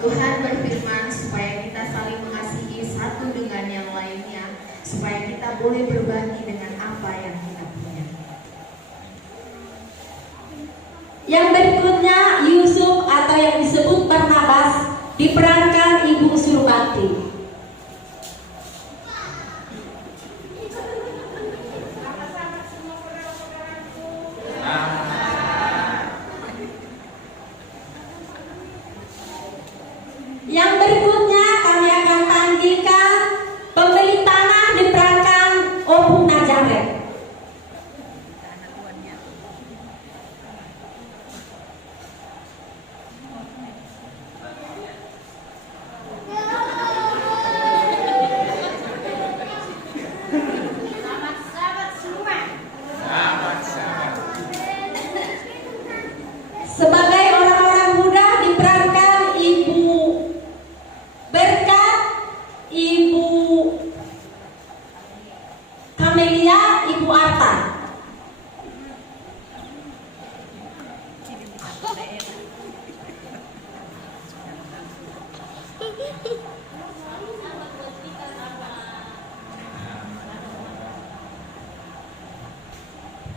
Tuhan berfirman supaya kita saling mengasihi satu dengan yang lainnya, supaya kita boleh berbagi dengan apa yang kita punya. Yang berikutnya, Yusuf atau yang disebut Barnabas diperankan Ibu Surbati. Yang berikutnya kami akan panggilkan pembeli tanah diperankan Opung Nazaret. Sebagai orang-orang muda diperankan Ibu Berkat, Ibu Kamelia, Ibu Arta.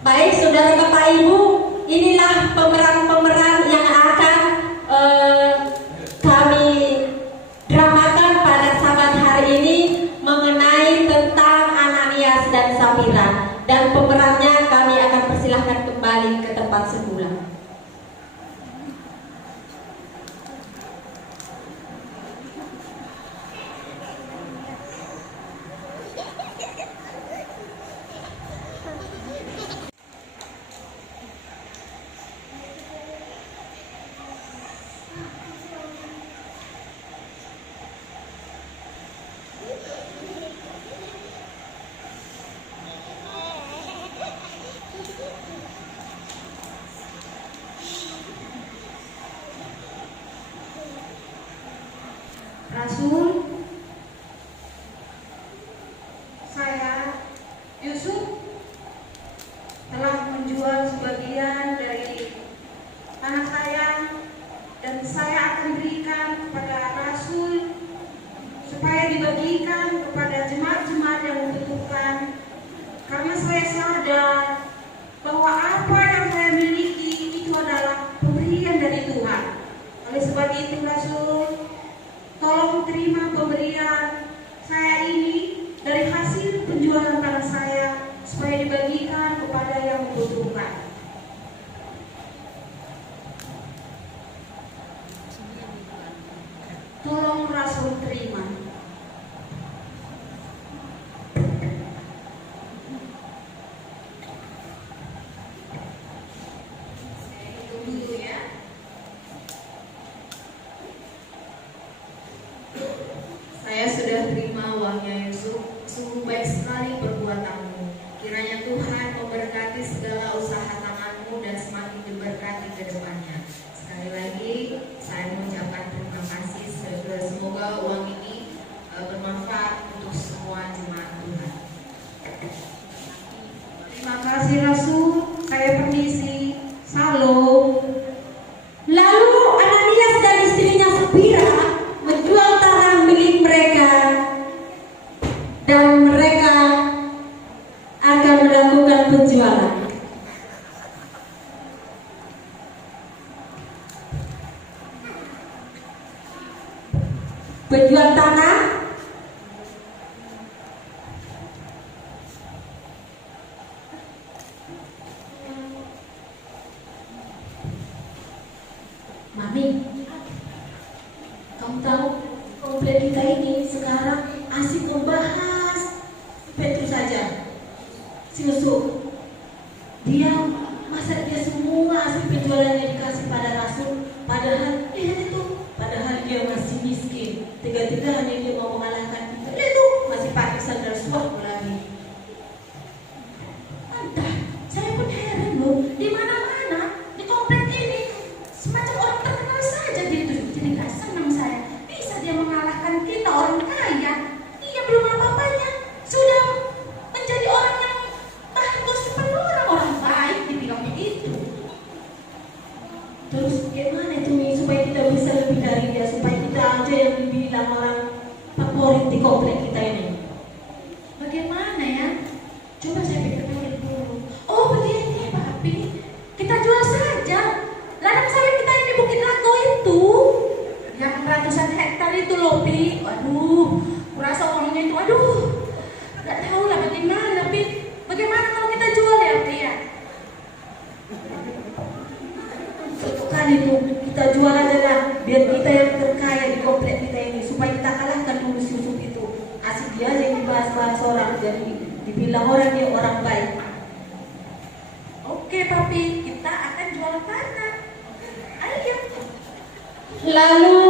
Baik, saudara Bapak Ibu, inilah pemeran-pemeran yang akan kami dramakan pada sabat hari ini mengenai tentang Ananias dan Safira, dan pemerannya kami akan persilahkan kembali ke tempat semula. Rasul, saya Yusuf telah menjual sebagian dari tanah saya, dan saya akan berikan kepada Rasul supaya dibagikan kepada jemaat-jemaat yang membutuhkan, karena saya sadar bahwa apa yang saya miliki itu adalah pemberian dari Tuhan. Oleh sebab itu, Rasul, tolong terima pemberian saya ini dari hasil penjualan tanah saya supaya dibagikan kepada yang membutuhkan. Tolong Rasul terima. Hitung dulu ya. Saya sudah terima uangnya Yusuf, sungguh baik sekali perbuatanmu. Kiranya Tuhan memberkati segala usaha tanganmu dan semakin diberkati ke depannya. Sekali lagi, saya mengucapkan terima kasih. Semoga uang ini bermanfaat untuk semua jemaat Tuhan. Terima kasih Rasul, saya permisi. Salam. Lalu Ananias dan istrinya Safira menjual tanah milik mereka, dan mereka akan melakukan penjualan. Penjual tanah Mami, kamu tahu komplek kita ini sekarang asik membahas Petrus saja. Si Yusuf, dia masa dia semua hasil penjualannya dikasih pada Rasul, padahal lihat itu, padahal dia masih miskin. Tiga-tiganya dia mau mengalahkan kita. Lihat itu, masih pakai sandal suatu lagi. Entah, saya pun heran loh, di mana-mana di komplek ini semacam orang terkenal saja dia itu. Jadi gak senang saya. Bisa dia mengalahkan kita orang kaya. Dia belum apa-apanya sudah menjadi orang yang bagus seperti orang baik, dibilang begitu. Terus gimana itu supaya kita bisa lebih dari dia, supaya kita dibilang orang favorit di komplek kita ini. Bagaimana ya? Coba saya pikir-pikir dulu. Oh begini Papi, kita jual saja ladang sawit kita ini Bukit Lago itu, yang ratusan hektar itu loh Pi. Waduh, kurasa uangnya itu, aduh, nggak tahu lah bagaimana Pi. Bagaimana kalau kita jual ya Pi ya? Suatu kali itu kita jual aja lah, biar kita yang terkaya di komplek kita ini, supaya kita kalahkan dulu si Yusuf itu. Asik dia aja yang dibahas-bahas orang, jadi dibilang orang dia orang baik. Oke Papi, kita akan jual tanah. Ayo. Lalu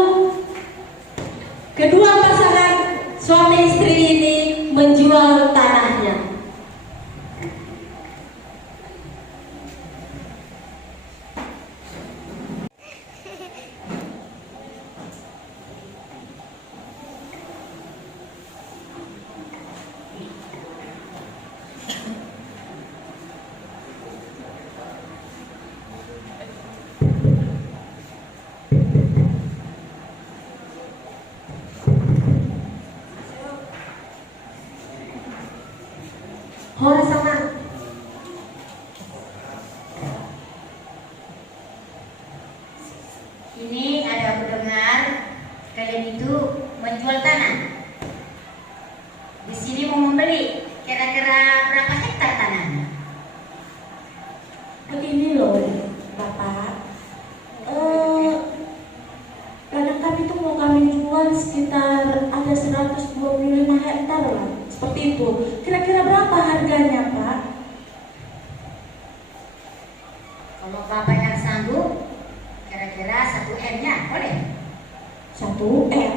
kedua pasangan suami istri ini menjual tanahnya. Hore sama. Ini ada aku dengar kalian itu menjual tanah. Di sini mau membeli. Kira-kira berapa hektar tanahnya? Begini loh Bapak, ladang kami itu mau kami jual sekitar ada 125 hektar lah, seperti itu. Kira-kira berapa harganya Pak? Kalau bapak yang sanggup, kira-kira 1 M-nya boleh? 1 M.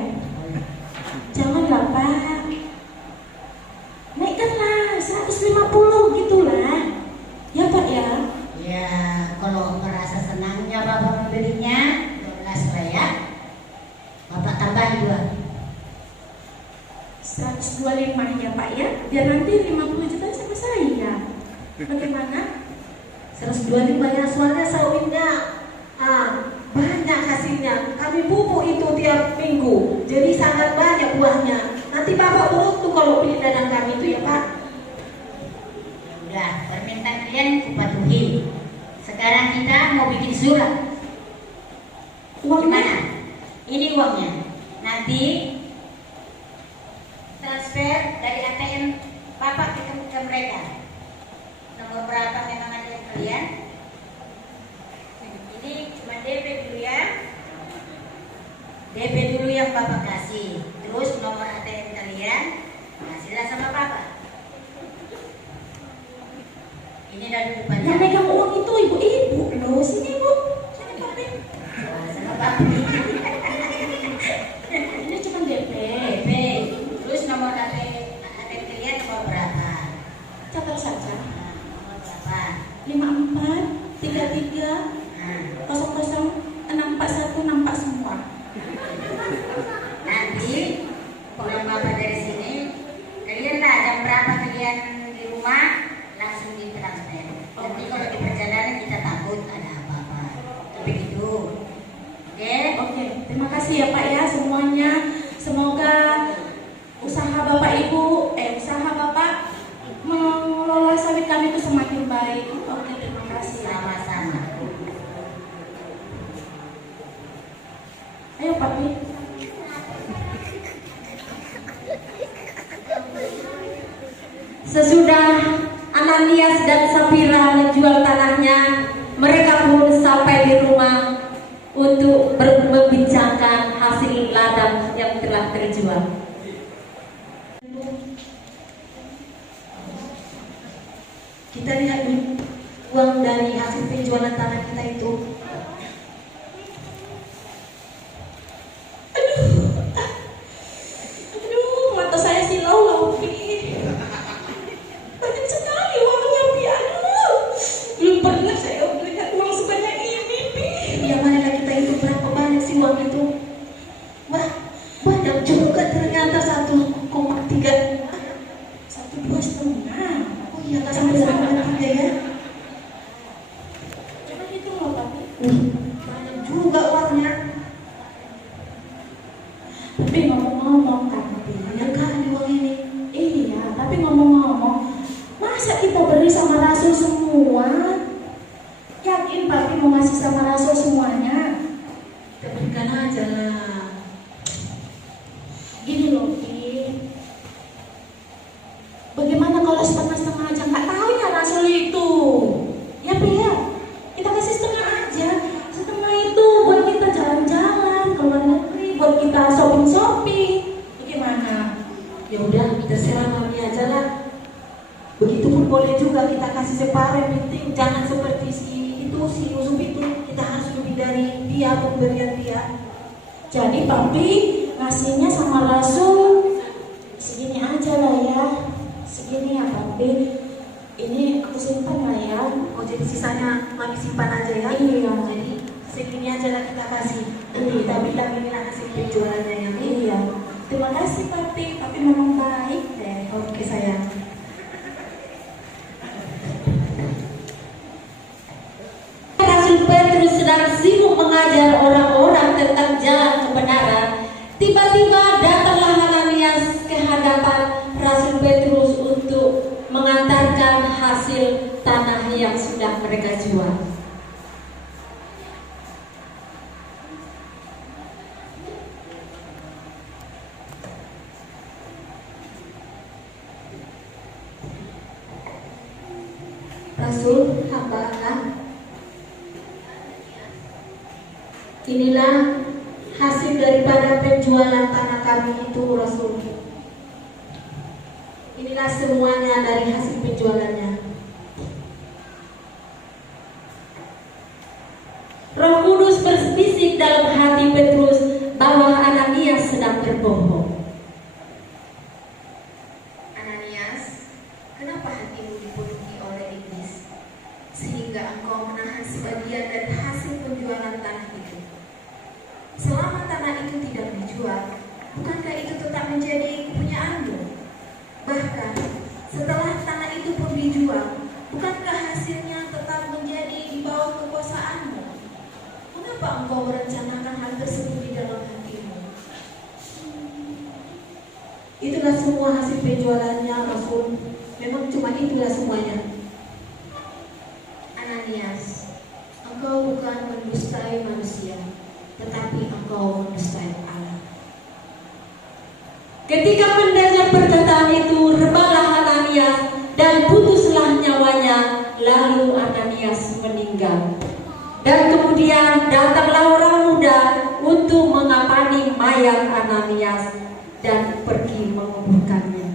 Janganlah Pak, naikkanlah 150 gitulah. Ya Pak ya. Ya, kalau merasa senangnya bapak membelinya 12 lah ya. Bapak tambahin 2. 125 ya Pak ya, biar nanti 50 juta sama saya. Bagaimana? 125 ya, soalnya sawitnya banyak hasilnya. Kami pupuk itu tiap minggu, jadi sangat banyak buahnya. Nanti Bapak beruntung kalau beli ladang kami itu ya Pak. Udah, permintaan kalian kupatuhi. Sekarang kita mau bikin surat. Gimana? Ini uangnya. Nanti transfer dari ATM bapak ke mereka. Nomor berapa memang ada kalian? Ini cuma DP dulu ya. DP dulu yang bapak kasih. Terus nomor ATM kalian kasihlah sama bapak. Ini dari depannya. Yang megang uang itu ibu-ibu loh, sini Bu. Sini Papi. Sama bapak. Ini cuma DP. DP. Terus nomor ATM kalian nomor berapa? Catat saja. Nomor berapa? 54 33 Nah, 00 641 nampak semua. nanti pulang bapak dari sini, kalian lah jam berapa kalian di rumah langsung ditransfer. Nanti kalau di perjalanan kita takut ada apa-apa. Begitu. Oke? Oke, terima kasih ya Pak ya semuanya. Semoga usaha Bapak Ibu, usaha Bapak mengelola sawit kami itu semakin baik. Oke, terima kasih. Sama-sama. Ayo Papi. Sesudah Ananias dan Safira menjual tanahnya, mereka pun sampai di rumah untuk membincangkan hasil ladang yang telah terjual. Kita lihat nih uang dari hasil penjualan tanah kita itu. Aduh, mata saya silau Pi. Banyak sekali uangnya Pi. Aduh, belum pernah saya melihat uang sebanyak ini Pi. Ya marilah kita hitung berapa banyak sih uang itu. Wah, banyak juga ternyata 1,3. 1,2,5. Oh iya, nggak sampai 1,3 ya. Coba hitung loh Papi. Banyak juga uangnya. Tapi ngomong semua. Yakin papi mau ngasih sama Rasul semuanya? Kita berikan aja lah. Gini loh, Pi. Bagaimana kalau setengah-setengah aja? Nggak tahu ya Rasul itu. Ya, Pi ya. Kita kasih setengah aja. Setengah itu buat kita jalan-jalan ke luar negeri, buat kita shopping-shopping. Bagaimana? Ya udah, terserah mami aja lah. Begitupun boleh juga kita kasih separuh, penting jangan seperti si Yusuf itu, kita harus lebih dari dia, pemberian dia. Jadi papi ngasihnya sama Rasul segini aja lah ya. Segini ya papi. Ini aku simpan lah ya. Oh, jadi sisanya mami simpan aja ya? Iya. Jadi segini aja lah kita kasih. Nanti kita bilang inilah hasil penjualannya ya. Iya. Terima kasih papi. Papi memang baik deh. Oke sayang. Rasul Petrus sedang sibuk mengajar orang-orang tentang jalan kebenaran. Tiba-tiba datanglah Hananias ke hadapan Rasul Petrus untuk mengantarkan hasil tanah yang sudah mereka jual. Rasul, hamba Allah, inilah hasil daripada penjualan tanah kami itu, Rasul. Inilah semuanya dari hasil penjualannya. Roh Kudus berbisik dalam hati Petrus bahwa Ananias sedang berbohong. Ananias, kenapa hatimu dipenuhi oleh iblis, sehingga engkau menahan sebagian dari hasil penjualan tanah itu? Selama tanah itu tidak dijual, bukankah itu tetap menjadi kepunyaanmu? Bahkan, setelah tanah itu pun dijual, bukankah hasilnya tetap menjadi di bawah kekuasaanmu? Mengapa engkau merencanakan hal tersebut di dalam hatimu? Itulah semua hasil penjualannya, Rasul. Memang cuma itulah semuanya. Ananias, engkau bukan mendustai manusia, tetapi engkau mendustai Allah. Ketika mendengar perkataan itu, rebahlah Ananias dan putuslah nyawanya. Lalu Ananias meninggal. Dan kemudian datanglah orang muda untuk mengapani mayat Ananias dan pergi menguburkannya.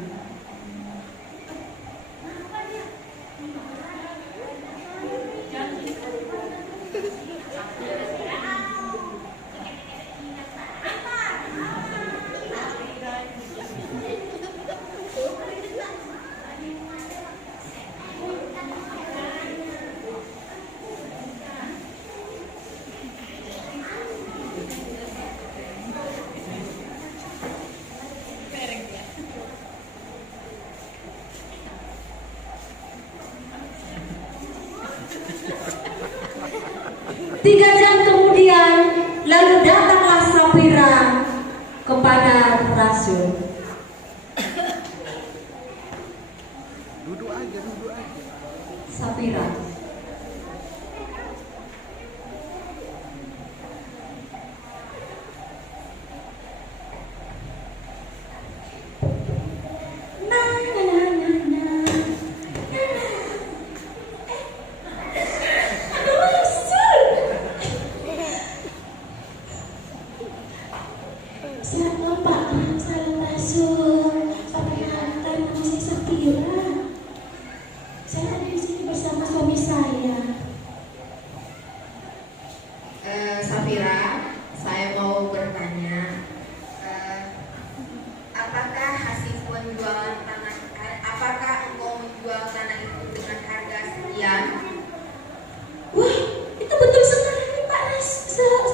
Tiga jam kemudian, lalu datanglah Sapira kepada Rasul. Duduk aja. Sapira. Salam Pak, salam Rasul. Papi hantar nama saya Sapira. Saya ada di sini bersama suami saya. Safira, saya mau bertanya, apakah hasil penjualan tanah, apakah engkau menjual tanah itu dengan harga sekian? Wah, itu betul sekali Pak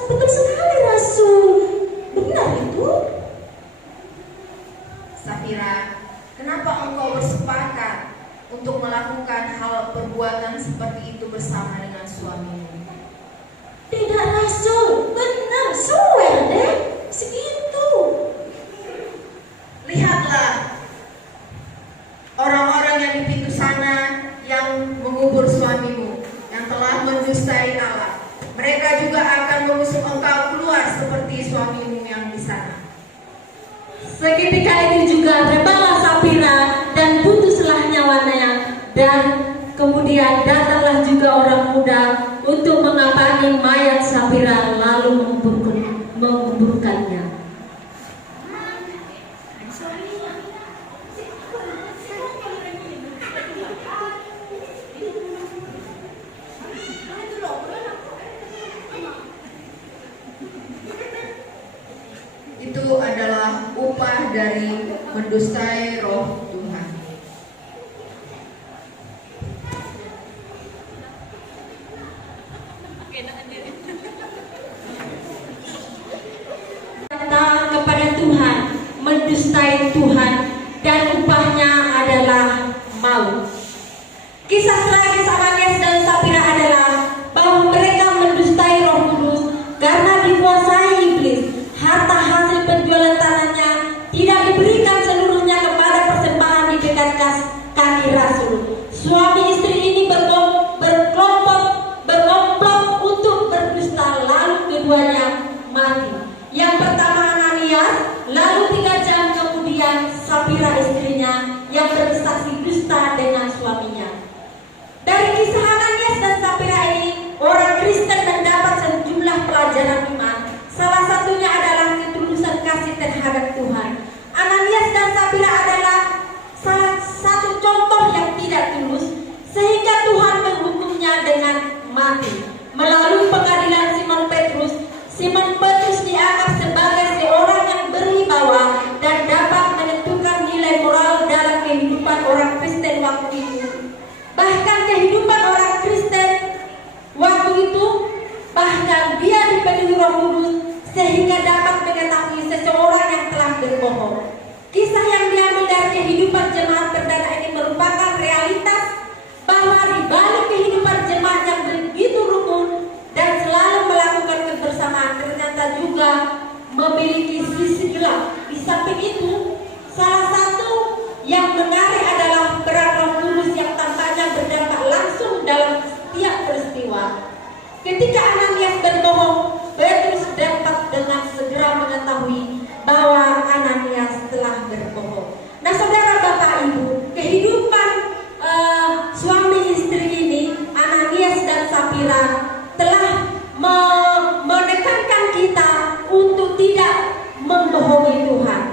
Betul sekali Rasul. Benar itu? mendatangi mayat Sapira lalu menguburkannya. Itu adalah upah dari mendustai roh Tuhan. Kata kepada Tuhan, mendustai Tuhan, dan upahnya adalah maut. Kisah tragis Ananias dan Sapira adalah bahwa mereka mendustai Roh Kudus karena dikuasai iblis. Harta hasil penjualan tanahnya tidak diberikan seluruhnya kepada persembahan di dekat kaki Rasul. Suami istri ini berkomplot untuk berdusta, lalu keduanya mati. Yang pertama Ananias, lalu 3 jam kemudian Sapira istrinya yang bersaksi dusta dengan suaminya. Dari kisah Ananias dan Sapira ini, orang Kristen mendapat sejumlah pelajaran iman. Salah satunya adalah ketulusan kasih terhadap Tuhan. Ananias dan Sapira adalah salah satu contoh yang tidak tulus, sehingga Tuhan menghukumnya dengan mati. Melalui pengadilan Simon Petrus dianggap sebagai seorang yang berwibawa dan dapat menentukan nilai moral dalam kehidupan orang Kristen waktu itu. Bahkan kehidupan orang Kristen waktu itu, bahkan dia dipenuhi Roh Kudus sehingga dapat mengetahui seseorang yang telah berbohong. Kisah yang diambil dari kehidupan jemaat perdana ini merupakan realitas bahwa di balik kehidupan jemaat yang begitu rukun dan selalu melakukan kebersamaan ternyata juga memiliki sisi gelap. Di samping itu, salah satu yang menarik adalah peran Roh Kudus yang tampaknya berdampak langsung dalam setiap peristiwa. Ketika Ananias berbohong, Petrus dapat dengan segera mengetahui bahwa Ananias telah berbohong. Nah, saudara Bapak Ibu, kehidupan suami istri ini, Ananias dan Sapira, telah menekankan kita untuk tidak membohongi Tuhan.